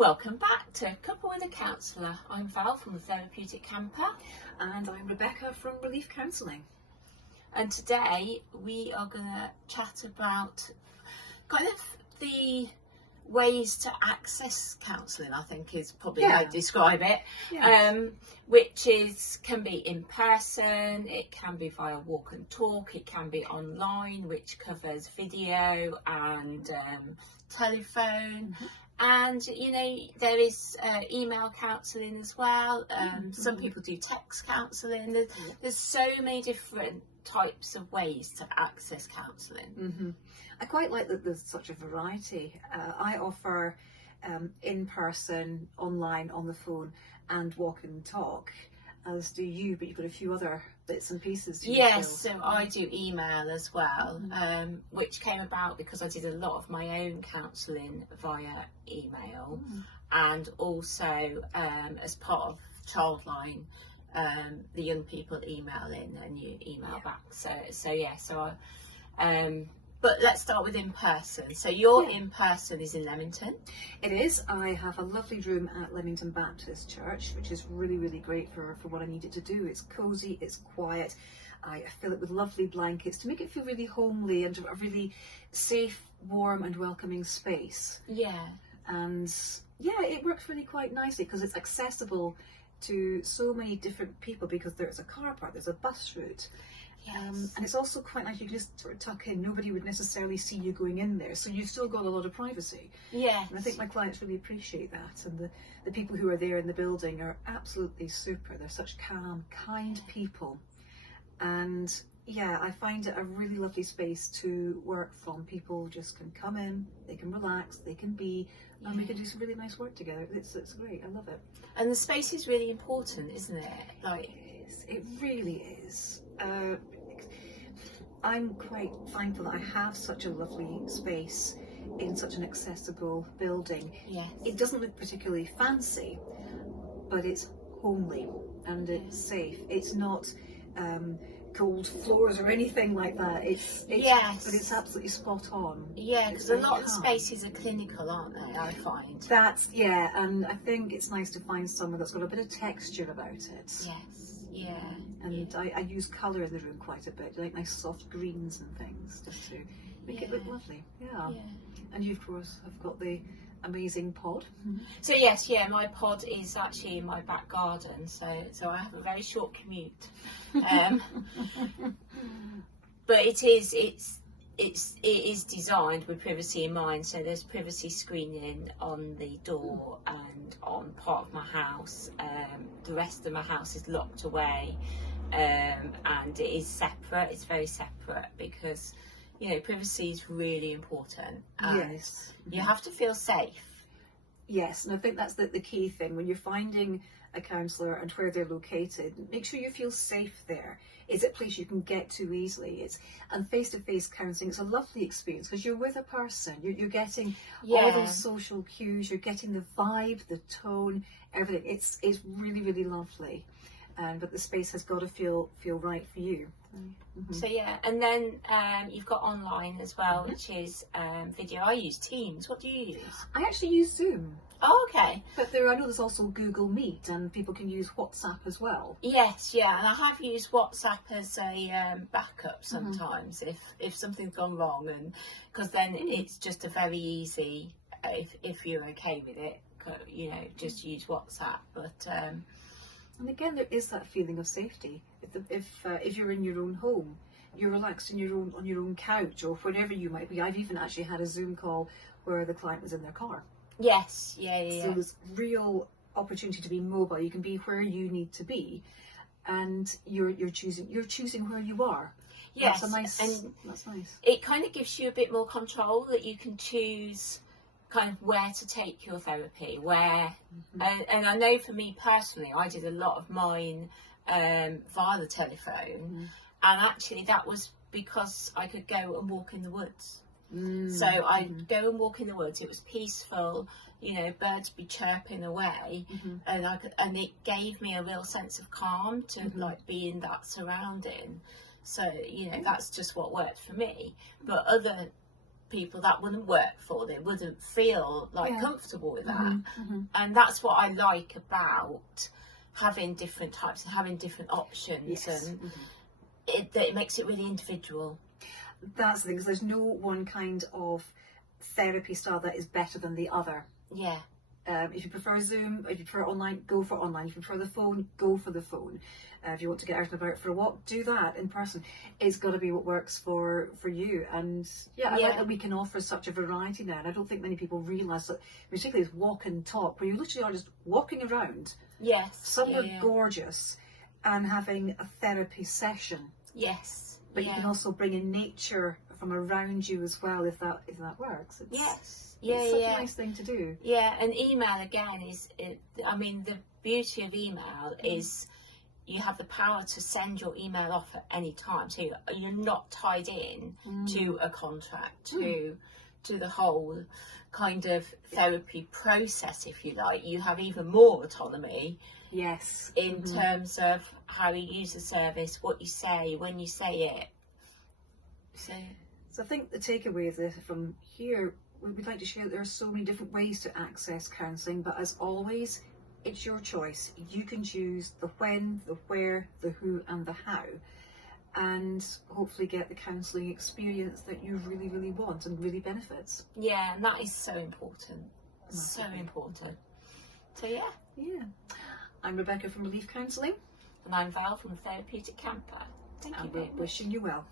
welcome back to Cuppa with a Counsellor. I'm Val from the Therapeutic Camper. And I'm Rebecca from Relief Counselling. And today we are going to chat about kind of the ways to access counselling, I think is probably how to describe it. Which can be in person, it can be via walk and talk, it can be online, which covers video and telephone. And there is email counselling as well. Some people do text counselling. There's so many different types of ways to access counselling. I quite like that there's such a variety. I offer in person, online, on the phone, and walk and talk, as do you, but you've got a few other bits and pieces to Yes, so I do email as well, which came about because I did a lot of my own counselling via email, and also as part of Childline, the young people email in and you email back. But let's start with in person. So your in person is in Leamington. It is. I have a lovely room at Leamington Baptist Church, which is really, really great for what I need it to do. It's cosy, it's quiet. I fill it with lovely blankets to make it feel really homely and a really safe, warm and welcoming space. And it works really quite nicely because it's accessible to so many different people because there's a car park, there's a bus route. And it's also quite nice, you can just sort of tuck in, nobody would necessarily see you going in there, so you've still got a lot of privacy. And I think my clients really appreciate that, and the people who are there in the building are absolutely super. They're such calm, kind people, and I find it a really lovely space to work from. People just can come in, they can relax, they can be, and we can do some really nice work together. It's great, I love it. And the space is really important, isn't it? It really is. I'm quite thankful that I have such a lovely space in such an accessible building. It doesn't look particularly fancy, but it's homely and it's safe. It's not gold floors or anything like that. But it's absolutely spot on. Because a lot of the spaces are clinical, aren't they? I find and I think it's nice to find somewhere that's got a bit of texture about it. And I use colour in the room quite a bit, like nice soft greens and things, just to make it look lovely. And you, of course, have got the amazing pod. So my pod is actually in my back garden, so I have a very short commute. But it is designed with privacy in mind, so there's privacy screening on the door and on part of my house. The rest of my house is locked away, and it is separate. It's very separate because privacy is really important, and you have to feel safe. And I think that's the key thing when you're finding a counsellor and where they're located. Make sure you feel safe there. Is it a place you can get to easily? And face-to-face counselling, it's a lovely experience because you're with a person. You're getting all those social cues. You're getting the vibe, the tone, everything. It's really, really lovely. But the space has got to feel right for you. So and then you've got online as well, which is video. I use Teams. What do you use? I actually use Zoom. Oh, okay. But I know there's also Google Meet, and people can use WhatsApp as well. And I have used WhatsApp as a backup sometimes if something's gone wrong, and because then it's just a very easy, if you're okay with it, just use WhatsApp. But and again, there is that feeling of safety. If you're in your own home, you're relaxed on your own couch or wherever you might be. I've even actually had a Zoom call where the client was in their car. So there's real opportunity to be mobile. You can be where you need to be, and you're choosing where you are. That's nice. It kind of gives you a bit more control, that you can choose kind of where to take your therapy, and I know for me personally, I did a lot of mine via the telephone, and actually that was because I could go and walk in the woods. So I'd go and walk in the woods. It was peaceful, birds be chirping away, and it gave me a real sense of calm to be in that surrounding. So that's just what worked for me. But other people that wouldn't work for. They wouldn't feel like comfortable with that. Mm-hmm. And that's what I like about having different types and having different options. And it makes it really individual. That's the thing, because there's no one kind of therapy style that is better than the other. Yeah. If you prefer Zoom, if you prefer online, go for online. If you prefer the phone, go for the phone. If you want to get out and about for a walk, do that in person. It's got to be what works for you. And I like that we can offer such a variety now. And I don't think many people realise that, particularly with walk and talk, where you literally are just walking around, somewhere gorgeous, and having a therapy session. Yes. But you can also bring in nature from around you as well, if that works. It's such a nice thing to do. Yeah, and email again I mean, the beauty of email is you have the power to send your email off at any time. So you're not tied in to a contract, to the whole kind of therapy process, if you like. You have even more autonomy. Yes. In terms of how you use the service, what you say, when you say it. So I think the takeaway of this from here, we'd like to share that there are so many different ways to access counselling, but as always, it's your choice. You can choose the when, the where, the who and the how, and hopefully get the counselling experience that you really, really want and really benefits. Yeah, and that is so important. So important. So yeah. I'm Rebecca from Relief Counselling. And I'm Val from Therapeutic Camper. Thank you. And we're wishing you well.